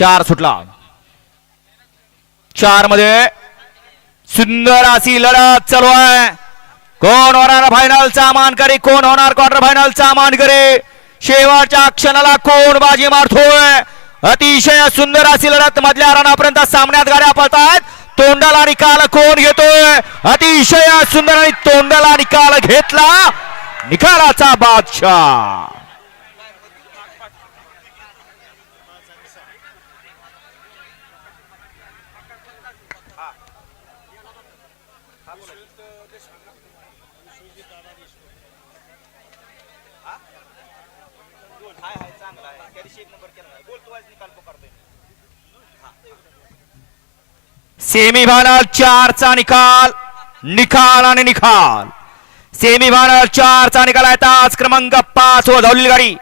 चार सुटला. चारमध्ये सुंदर अशी लढत चालू आहे. कोण होणार फायनलचा मानकरी? कोण होणार क्वार्टर फायनलचा मानकरी? शेवटच्या क्षणाला कोण बाजी मारतोय? अतिशय सुंदर अशी लढत मधल्या रणापर्यंत सामन्यात गाड्या पळतात तोंडाला निकाल कोण घेतोय? अतिशय सुंदर आणि तोंडाला निकाल घेतला निकालाचा बादशाह. सेमीफायनल चारचा निकाल निकाल आणि निकाल. सेमीफायनल चारचा निकाल आहे. तास क्रमांक पाच व धावलेली गाडी.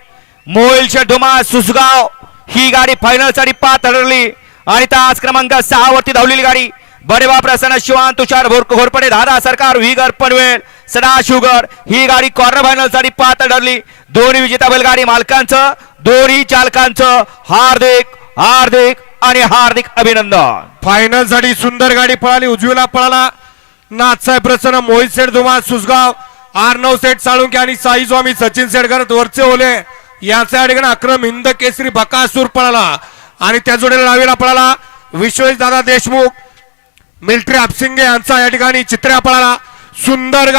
मोहिल डोमा सुसगाव. ही गाडी फायनलसाठी पाच ठरली आणि तास क्रमांक सहा वरती धावलेली गाडी. बडेबा प्रसन्न शिवान तुषार भोर- घोरपडे दादा सरकार व्हीगर पनवेल सदा शुगर ही गाडी कॉर्नर फायनलसाठी पात्र ठरली दोन्ही विजेता बैलगाडी मालकांचं दोन्ही चालकांचं हार्दिक हार्दिक आणि हार्दिक अभिनंदन. फायनलसाठी सुंदर गाडी पळाली उजवीला पळाला. नाथसाहेब प्रसन्न मोहित सेठ धुमा सुसगाव आर्नव सेठ साळुंके आणि साई स्वामी सचिन सेडकर वरचे ओले. याचा ठिकाणी अक्रम हिंद केसरी बकासूर पळाला. आणि त्या जोडीला डावीला पळाला. विश्वेश दादा देशमुख मिल्ट्री आपसिंगे यांचा या ठिकाणी चित्र्या पळाला सुंदर गाय